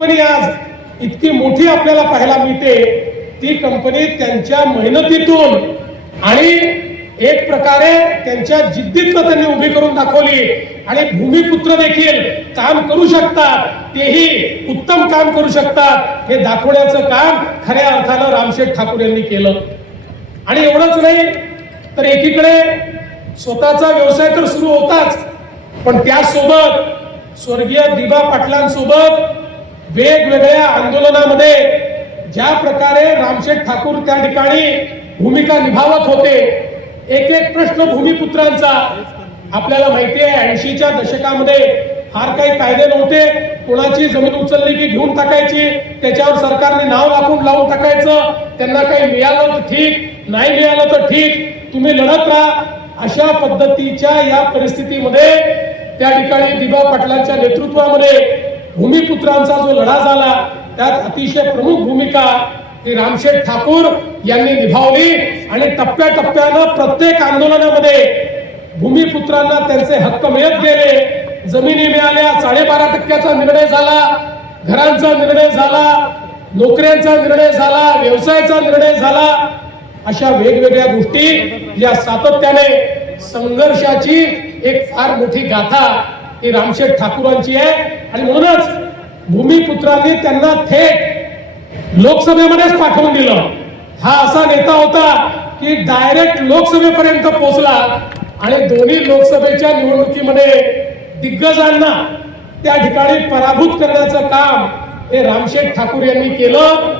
Company आज इतकी मोठी आपल्याला पाहायला मिळते, ती कंपनी त्यांच्या मेहनतीतून आणि एक प्रकारे त्यांच्या जिद्दीतून त्यांनी उभी करून दाखवली आणि भूमिपुत्र देखील काम करू शकतात, तेही उत्तम काम करू शकतात हे दाखवण्याचं काम खऱ्या अर्थानं रामशेठ ठाकूर यांनी केलं। आणि एवढंच नाही तर एकीकडे स्वतःचा व्यवसाय तर सुरू होताच, पण त्यासोबत स्वर्गीय दिबा पाटलांसोबत वेगवेगळ्या आंदोलनामध्ये ज्या प्रकारे रामशेठ ठाकूर त्या ठिकाणी भूमिका निभावत होते, एक एक प्रश्न भूमिपुत्रांचा आपल्याला माहिती आहे 80च्या दशकामध्ये फार काही कायदे नव्हते, कोणाची जमीन उचलली की घेऊन टाकायची, त्याच्यावर सरकारने नाव लावून टाकायचं, त्यांना काही मिळालं तर ठीक, नाही मिळालं तर ठीक, तुम्ही लढत राहा, अशा पद्धतीच्या या परिस्थितीमध्ये त्या ठिकाणी दिबा पाटलांच्या नेतृत्वामध्ये भूमिपुत्रांचा जो लढा झाला त्यात अतिशय प्रमुख भूमिका ही रामशेठ ठाकूर यांनी निभावली आणि टप्प्याटप्प्यानं प्रत्येक आंदोलनामध्ये भूमिपुत्रांना त्यांचे हक्क मिळत गेले। जमिनी मिळाल्या, 12.5% निर्णय झाला, घरांचा निर्णय झाला, नोकऱ्यांचा निर्णय झाला, व्यवसायाचा निर्णय झाला, अशा वेगवेगळ्या गोष्टी या सातत्याने संघर्षाची एक फार मोठी गाथा ही रामशेठ ठाकूरांची आहे। आणि म्हणूनच भूमिपुत्रांनी त्यांना थेट लोकसभेमध्येच पाठवून दिलं। हा असा नेता होता की डायरेक्ट लोकसभेपर्यंत पोहोचला आणि दोन्ही लोकसभेच्या निवडणुकीमध्ये दिग्गजांना त्या ठिकाणी पराभूत करण्याचं काम हे रामशेठ ठाकूर यांनी केलं।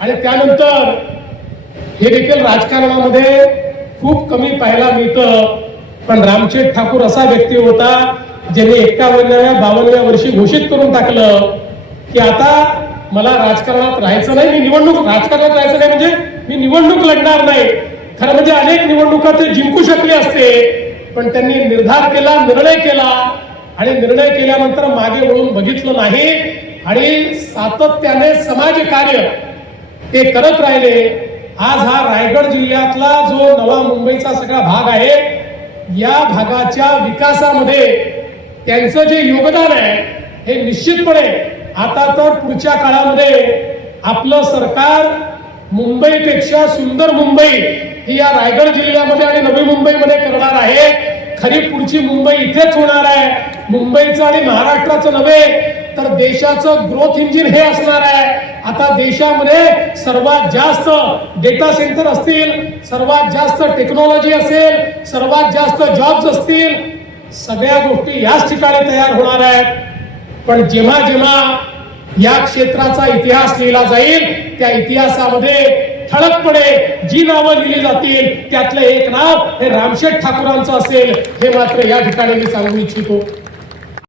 आणि त्यानंतर हे देखील राजकारणामध्ये खूप कमी पाहायला मिळतं, पण रामशेठ ठाकूर असा व्यक्ती होता ज्यांनी 51व्या 52व्या वर्षी घोषित करून टाकलं की आता मला राजकारणात राहायचं नाही, मी राजकारणात राहायचं नाही म्हणजे मी निवडणूक लढणार नाही। खरं म्हणजे अनेक निवडणुका ते जिंकू शकले असते, पण त्यांनी निर्धार केला, निर्णय केला आणि निर्णय केल्यानंतर मागे वळून बघितलं नाही आणि सातत्याने समाजकार्य ते करत राहिले। आज हा रायगड जिल्ह्यातला जो नवा मुंबईचा सगळा भाग आहे, या भागाच्या विकासामध्ये त्यांचं जे योगदान आहे हे निश्चितपणे आता तर पुढच्या काळामध्ये आपलं सरकार मुंबईपेक्षा सुंदर मुंबई ही या रायगड जिल्ह्यामध्ये आणि नवी मुंबईमध्ये करणार आहे। खरी पुढची मुंबई इथेच होणार आहे। मुंबईचं आणि महाराष्ट्राचं नव्हे तर देशाचं ग्रोथ इंजिन हे असणार आहे। आता देशामध्ये सर्वात जास्त डेटा सेंटर असतील, सर्वात जास्त टेक्नॉलॉजी असेल, सर्वात जास्त जॉब्स असतील, सगळ्या गोष्टी याच ठिकाणी तयार होणार आहेत। पण जेव्हा जेव्हा या क्षेत्राचा इतिहास लिहिला जाईल, त्या इतिहासामध्ये ठळकपणे जी नावं लिहिली जातील त्यातलं एक नाव हे रामशेठ ठाकूरांचं असेल, हे मात्र या ठिकाणी मी सांगू इच्छितो।